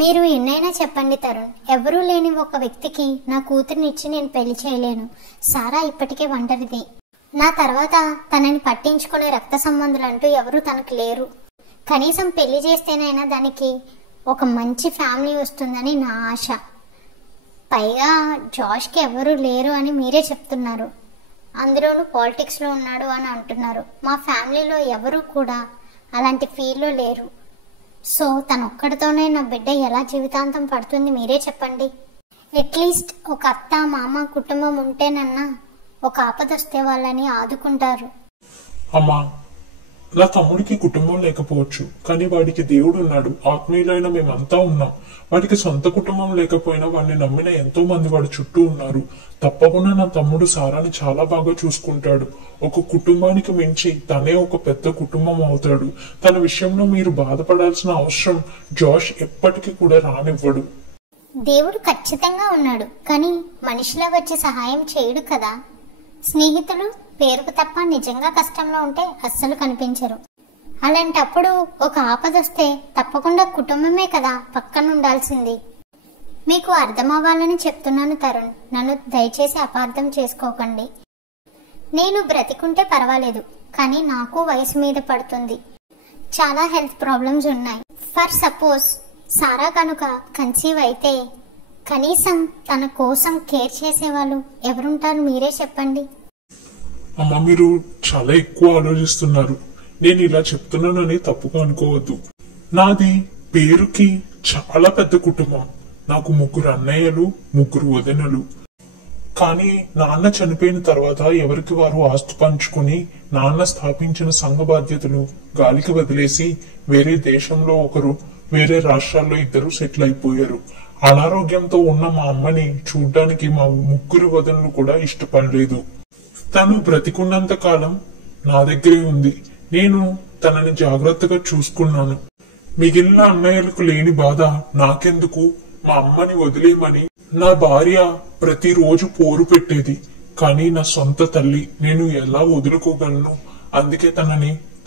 మీరు ఎన్నైనా చెప్పండి తరుణ్, ఎవరూ లేని ఒక వ్యక్తికి నా కూతురునిచ్చి నేను పెళ్లి చేయలేను. సారా ఇప్పటికే ఒంటరిది. నా తర్వాత తనని పట్టించుకునే రక్త సంబంధులంటూ ఎవరూ తనకు లేరు. కనీసం పెళ్లి చేస్తేనైనా దానికి ఒక మంచి ఫ్యామిలీ వస్తుందని నా ఆశ. పైగా జాష్కి ఎవరూ లేరు అని మీరే చెప్తున్నారు. అందులోనూ పాలిటిక్స్లో ఉన్నాడు అని అంటున్నారు. మా ఫ్యామిలీలో ఎవరూ కూడా అలాంటి ఫీల్లో లేరు. సో తనొక్కడితోనే నా బిడ్డ ఎలా జీవితాంతం పడుతుంది మీరే చెప్పండి. అట్లీస్ట్ ఒక అత్త మామ కుటుంబం ఉంటేనన్నా ఒక ఆపదొస్తే వాళ్ళని ఆదుకుంటారు. అమ్మా, నా తమ్ముడికి కుటుంబం లేకపోవచ్చు, కానీ వాడికి దేవుడు ఉన్నాడు. ఆత్మీయులైన మేమంతా ఉన్నాం. వాడికి సొంత కుటుంబం లేకపోయినా వాడిని నమ్మిన ఎంతో మంది వాడి చుట్టూ ఉన్నారు. తప్పకుండా నా తమ్ముడు సారాని చాలా బాగా చూసుకుంటాడు. ఒక కుటుంబానికి మించి తనే ఒక పెద్ద కుటుంబం అవుతాడు. తన విషయంలో మీరు బాధపడాల్సిన అవసరం జాష్ ఎప్పటికీ కూడా రానివ్వడు. దేవుడు ఖచ్చితంగా ఉన్నాడు, కానీ మనిషిలా వచ్చి సహాయం చేయడు కదా. స్నేహితులు పేరుకు తప్ప నిజంగా కష్టంలో ఉంటే అస్సలు కనిపించరు. అలాంటప్పుడు ఒక ఆపదొస్తే తప్పకుండా కుటుంబమే కదా పక్కన ఉండాల్సింది. మీకు అర్థమవ్వాలని చెప్తున్నాను తరుణ్, నన్ను దయచేసి అపార్థం చేసుకోకండి. నేను బ్రతికుంటే పర్వాలేదు, కానీ నాకు వయసు మీద పడుతుంది. చాలా హెల్త్ ప్రాబ్లమ్స్ ఉన్నాయి. ఫర్ సపోజ్ సారా కనుక కన్సీవ్ అయితే కనీసం తన కోసం కేర్ చేసేవాళ్ళు ఎవరుంటారు మీరే చెప్పండి. అమ్మ, మీరు చాలా ఎక్కువ ఆలోచిస్తున్నారు. నేను ఇలా చెప్తున్నానని తప్పుగా అనుకోవద్దు. నాది పేరుకి చాలా పెద్ద కుటుంబం. నాకు 3 అన్నయ్యలు, 3 వదినలు. కానీ నాన్న చనిపోయిన తర్వాత ఎవరికి వారు ఆస్తి పంచుకుని నాన్న స్థాపించిన సంఘ బాధ్యతలు గాలికి వదిలేసి వేరే దేశంలో ఒకరు, వేరే రాష్ట్రాల్లో 2 సెటిల్ అయిపోయారు. అనారోగ్యంతో ఉన్న మా అమ్మని చూడ్డానికి మా 3 వదినలు కూడా ఇష్టపడలేదు. తను బ్రతికున్నంత కాలం నా దగ్గరే ఉంది. నేను తనని జాగ్రత్తగా చూసుకున్నాను. మిగిలిన అన్నయ్యలకు లేని బాధ నాకెందుకు, మా అమ్మని వదిలేయమని నా భార్య ప్రతిరోజు పోరు పెట్టేది. కానీ నా సొంత తల్లి నేను ఎలా వదులుకోగలను? అందుకే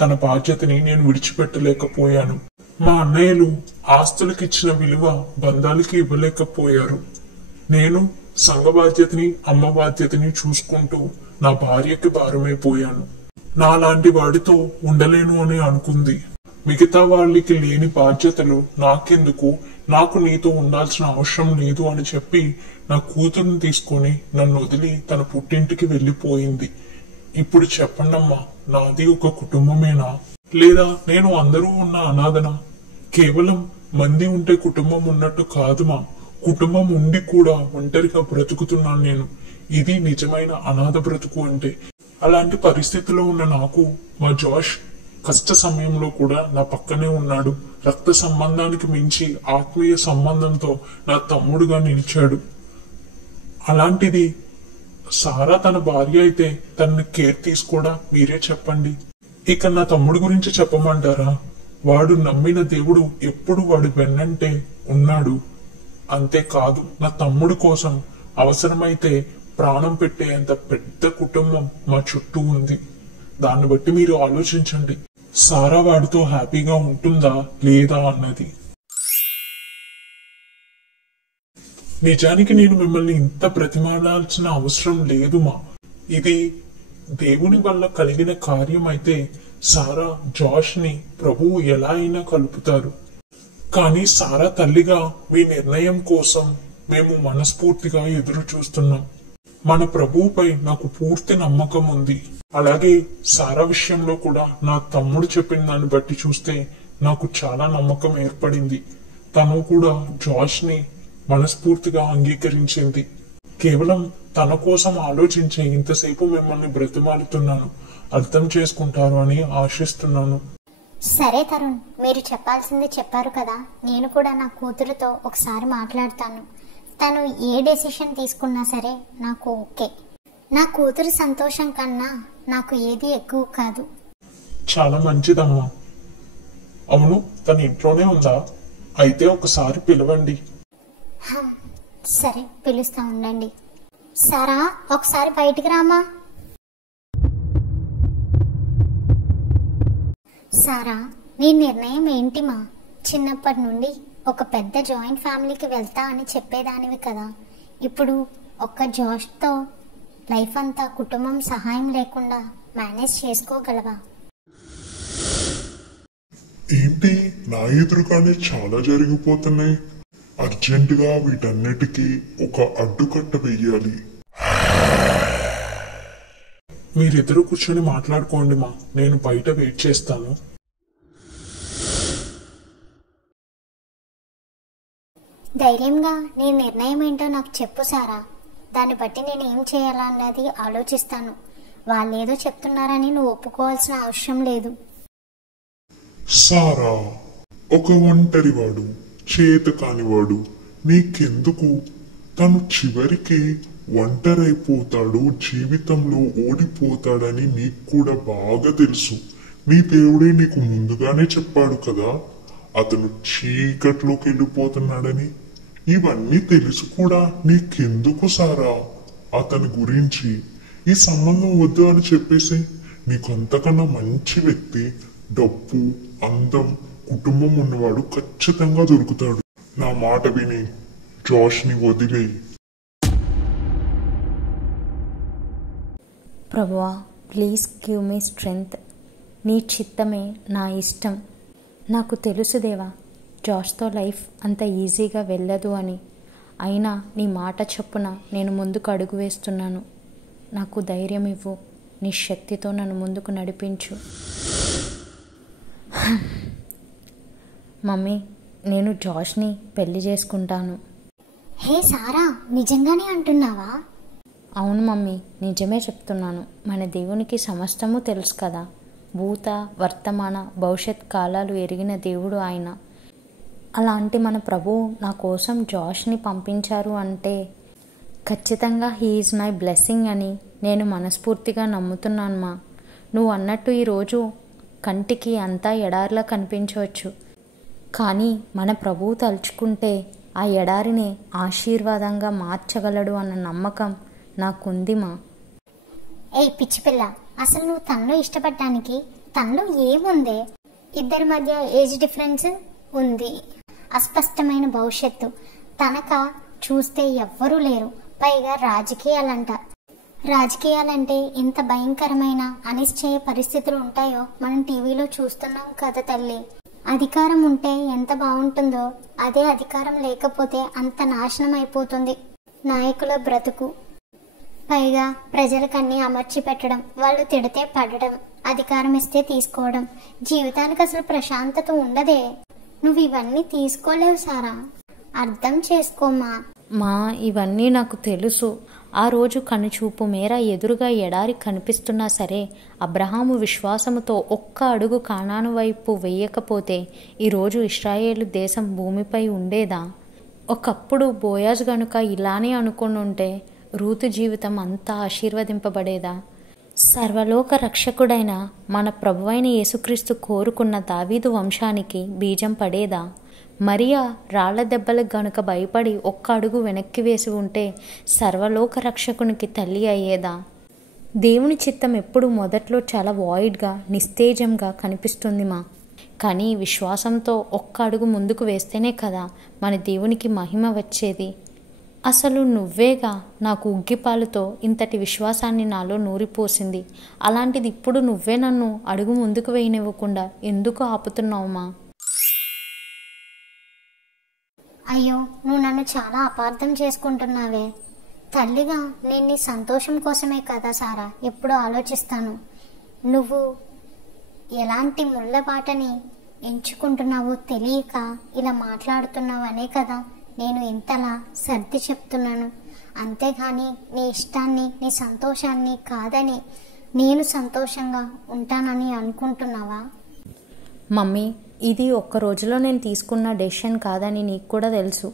తన బాధ్యతని నేను విడిచిపెట్టలేకపోయాను. మా అన్నయ్యలు ఆస్తులకి ఇచ్చిన విలువ బంధాలకి ఇవ్వలేకపోయారు. నేను సంఘ బాధ్యతని, అమ్మ బాధ్యతని చూసుకుంటూ నా భార్యకి భారమైపోయాను. నాలాంటి వాడితో ఉండలేను అని అనుకుంది. మిగతా వాళ్ళకి లేని బాధ్యతలు నాకెందుకు, నాకు నీతో ఉండాల్సిన అవసరం లేదు అని చెప్పి నా కూతురుని తీసుకొని నన్ను వదిలి తన పుట్టింటికి వెళ్లిపోయింది. ఇప్పుడు చెప్పండమ్మా, నాది ఒక కుటుంబమేనా, లేదా నేను అందరూ ఉన్న అనాథనా? కేవలం మంది ఉంటే కుటుంబం ఉన్నట్టు కాదుమా. కుటుంబం ఉండి కూడా ఒంటరిగా బ్రతుకుతున్నాను నేను. ఇది నిజమైన అనాథ బ్రతుకు అంటే. అలాంటి పరిస్థితిలో ఉన్న నాకు మా జాష్ కష్ట సమయంలో కూడా నా పక్కనే ఉన్నాడు. రక్త సంబంధానికి మించి ఆత్మీయ సంబంధంతో నా తమ్ముడుగా నిలిచాడు. అలాంటిది సారా తన భార్య అయితే తనని కేర్ తీసుకోవడా మీరే చెప్పండి. ఇక నా తమ్ముడు గురించి చెప్పమంటారా? వాడు నమ్మిన దేవుడు ఎప్పుడు వాడి వెన్నంటే ఉన్నాడు. అంతేకాదు, నా తమ్ముడు కోసం అవసరమైతే ప్రాణం పెట్టేంత పెద్ద కుటుంబం మా చుట్టూ ఉంది. దాన్ని బట్టి మీరు ఆలోచించండి, సారా వాడితో హ్యాపీగా ఉంటుందా లేదా అన్నది. నిజానికి నేను మిమ్మల్ని ఇంత బ్రతిమాలాల్సిన అవసరం లేదు మా. ఇది దేవుని వల్ల కలిగిన కార్యం అయితే సారా జాష్ ని ప్రభువు ఎలా అయినా కలుపుతారు. కానీ సారా తల్లిగా మీ నిర్ణయం కోసం మేము మనస్ఫూర్తిగా ఎదురు చూస్తున్నాం. మన ప్రభువుపై నాకు పూర్తి నమ్మకం ఉంది. అలాగే సారా విషయంలో కూడా నా తమ్ముడు చెప్పిన దాన్ని బట్టి చూస్తే నాకు చాలా నమ్మకం ఏర్పడింది. తను కూడా జాష్ ని మనస్ఫూర్తిగా అంగీకరించింది. కేవలం తన కోసం ఆలోచించే ఇంతసేపు మిమ్మల్ని బ్రతిమాలుతున్నాను. అర్థం చేసుకుంటారు అని ఆశిస్తున్నాను. సరే తరుణ్, మీరు చెప్పాల్సింది చెప్పారు కదా. నేను కూడా నా కూతురుతో ఒకసారి మాట్లాడతాను. తను ఏ డెసిషన్ తీసుకున్నా సరే నాకు ఓకే. నా కూతురు సంతోషం కన్నా నాకు ఏది ఎక్కువ కాదు. చాలా మంచిదమ్మా. అవును, తన ఇంట్లోనే ఉందా? అయితే ఒకసారి పిలవండి. సరే, పిలుస్తా ఉండండి. సారా, ఒకసారి బయటికి రామా. సారా, నీ నిర్ణయం ఏంటి మా? చిన్నప్పటి నుండి ఒక పెద్ద జాయింట్ ఫ్యామిలీకి వెళ్తా అని చెప్పేదానివి కదా. ఇప్పుడు ఒక్క జాష్తో లైఫ్ అంతా కుటుంబం సహాయం లేకుండా మేనేజ్ చేసుకోగలవా? ఏంటి నా ఎదురుగానే చాలా జరిగిపోతున్నాయి. అర్జెంటుగా వీటన్నిటికీ ఒక అడ్డుకట్ట వెయ్యాలి. మీరిద్దరూ కూర్చొని మాట్లాడుకోండి మా, నేను బయట వెయిట్ చేస్తాను. ధైర్యంగా నీ నిర్ణయం ఏంటో నాకు చెప్పు సారా. దాన్ని బట్టి నేను ఏం చేయాలన్నది ఆలోచిస్తాను. వాళ్ళేదో చెప్తున్నారని నువ్వు ఒప్పుకోవాల్సిన అవసరం లేదు. సారా ఒక ఒంటరివాడు, చేత కానివాడు. నీకెందుకు? తను చివరికి ఒంటరైపోతాడు, జీవితంలో ఓడిపోతాడని నీకు కూడా బాగా తెలుసు. నీ దేవుడే నీకు ముందుగానే చెప్పాడు కదా అతను చీకట్లోకి వెళ్ళిపోతున్నాడని. ఇవన్నీ తెలుసు కూడా నీకెందుకు సారా అతని గురించి? ఈ సంబంధం వద్దు అని చెప్పేసి నీకు అంతకన్నా మంచి వ్యక్తి, డబ్బు, అందం, కుటుంబం ఉన్నవాడు ఖచ్చితంగా దొరుకుతాడు. నా మాట విని జాష్ని వదిలేయి. ప్రభువా, ప్లీజ్ గివ్ మీ స్ట్రెంగ్త్. నీ చిత్తమే నా ఇష్టం. నాకు తెలుసు దేవా, జాష్తో లైఫ్ అంత ఈజీగా వెళ్ళదు అని. అయినా నీ మాట చొప్పున నేను ముందుకు అడుగు వేస్తున్నాను. నాకు ధైర్యం ఇవ్వు. నీ శక్తితో నన్ను ముందుకు నడిపించు. మమ్మీ, నేను జాష్ని పెళ్లి చేసుకుంటాను. హే సారా, నిజంగానే అంటున్నావా? అవును మమ్మీ, నిజమే చెప్తున్నాను. మన దేవునికి సమస్తము తెలుసు కదా. భూత, వర్తమాన, భవిష్యత్ కాలాలు ఎరిగిన దేవుడు ఆయన. అలాంటి మన ప్రభువు నా కోసం జాష్ని పంపించారు అంటే ఖచ్చితంగా హీ ఈజ్ మై బ్లెస్సింగ్ అని నేను మనస్ఫూర్తిగా నమ్ముతున్నాను మా. నువ్వు అన్నట్టు ఈరోజు కంటికి అంతా ఎడారిలా కనిపించవచ్చు, కానీ మన ప్రభువు తలుచుకుంటే ఆ ఎడారిని ఆశీర్వాదంగా మార్చగలడు అన్న నమ్మకం నాకుంది మా. ఏ పిచ్చి పిల్ల, అసలు నువ్వు తనలో ఇష్టపడటానికి తనలో ఏముందే? ఇద్దరి మధ్య ఏజ్ డిఫరెన్స్ ఉంది, అస్పష్టమైన భవిష్యత్తు. తనక చూస్తే ఎవ్వరూ లేరు. పైగా రాజకీయాలంటే ఎంత భయంకరమైన అనిశ్చయ పరిస్థితులు ఉంటాయో మనం టీవీలో చూస్తున్నాం కదా తల్లి. అధికారం ఉంటే ఎంత బాగుంటుందో, అదే అధికారం లేకపోతే అంత నాశనం అయిపోతుంది నాయకుల బ్రతుకు. పైగా ప్రజలకన్నీ అమర్చి పెట్టడం, వాళ్ళు తిడితే పడడం, అధికారం ఇస్తే తీసుకోవడం. జీవితానికి అసలు ప్రశాంతత ఉండదే. నువ్వు ఇవన్నీ తీసుకోలేవు సారా, అర్థం చేసుకోమా. మా, ఇవన్నీ నాకు తెలుసు. ఆ రోజు కనుచూపు మేర ఎదురుగా ఎడారి కనిపిస్తున్నా సరే అబ్రహాము విశ్వాసముతో ఒక్క అడుగు కానాను వైపు వెయ్యకపోతే ఈరోజు ఇశ్రాయేలు దేశం భూమిపై ఉండేదా? ఒకప్పుడు బోయాజు గనుక ఇలానే అనుకుని ఉంటే రూతు జీవితం అంతా ఆశీర్వదింపబడేదా? సర్వలోక రక్షకుడైన మన ప్రభువైన యేసుక్రీస్తు కోరుకున్న దావీదు వంశానికి బీజం పడేదా? మరియా రాళ్ల దెబ్బలకు గనుక భయపడి ఒక్క అడుగు వెనక్కి వేసి ఉంటే సర్వలోక రక్షకునికి తల్లి అయ్యేదా? దేవుని చిత్తం ఎప్పుడు మొదట్లో చాలా వాయిడ్గా, నిస్తేజంగా కనిపిస్తుంది మా. కానీ విశ్వాసంతో ఒక్క అడుగు ముందుకు వేస్తేనే కదా మన దేవునికి మహిమ వచ్చేది. అసలు నువ్వేగా నాకు ఉగ్గిపాలుతో ఇంతటి విశ్వాసాన్ని నాలో నూరిపోసింది. అలాంటిది ఇప్పుడు నువ్వే నన్ను అడుగు ముందుకు వేయనివ్వకుండా ఎందుకు ఆపుతున్నావుమా? అయ్యో, నువ్వు నన్ను చాలా అపార్థం చేసుకుంటున్నావే. తల్లిగా నేను నీ సంతోషం కోసమే కదా సారా ఎప్పుడూ ఆలోచిస్తాను. నువ్వు ఎలాంటి ముళ్ళబాటని ఎంచుకుంటున్నావో తెలియక ఇలా మాట్లాడుతున్నావు అనే కదా నేను ఇంతలా సర్ది చెప్తున్నాను. అంతేగాని నీ ఇష్టాన్ని, నీ సంతోషాన్ని కాదని నేను సంతోషంగా ఉంటానని అనుకుంటున్నావా? మమ్మీ, ఇది ఒక్క రోజులో నేను తీసుకున్న డెసిషన్ కాదని నీకు కూడా తెలుసు.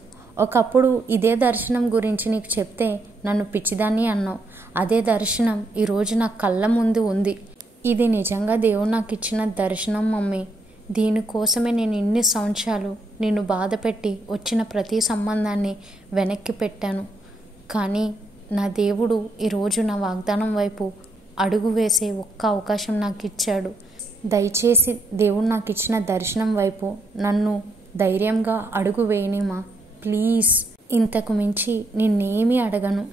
ఒకప్పుడు ఇదే దర్శనం గురించి నీకు చెప్తే నన్ను పిచ్చిదాన్ని అన్నావు. అదే దర్శనం ఈరోజు నా కళ్ళ ముందు ఉంది. ఇది నిజంగా దేవుడు నాకు ఇచ్చిన దర్శనం మమ్మీ. దీనికోసమే నేను ఇన్ని సంవత్సరాలు నిన్ను బాధ పెట్టి వచ్చిన ప్రతి సంబంధాన్ని వెనక్కి పెట్టాను. కానీ నా దేవుడు ఈరోజు నా వాగ్దానం వైపు అడుగు వేసే ఒక్క అవకాశం నాకు ఇచ్చాడు. దయచేసి దేవుడు నాకు ఇచ్చిన దర్శనం వైపు నన్ను ధైర్యంగా అడుగు వేయనిమా, ప్లీజ్. ఇంతకు మించి నిన్నేమీ అడగను.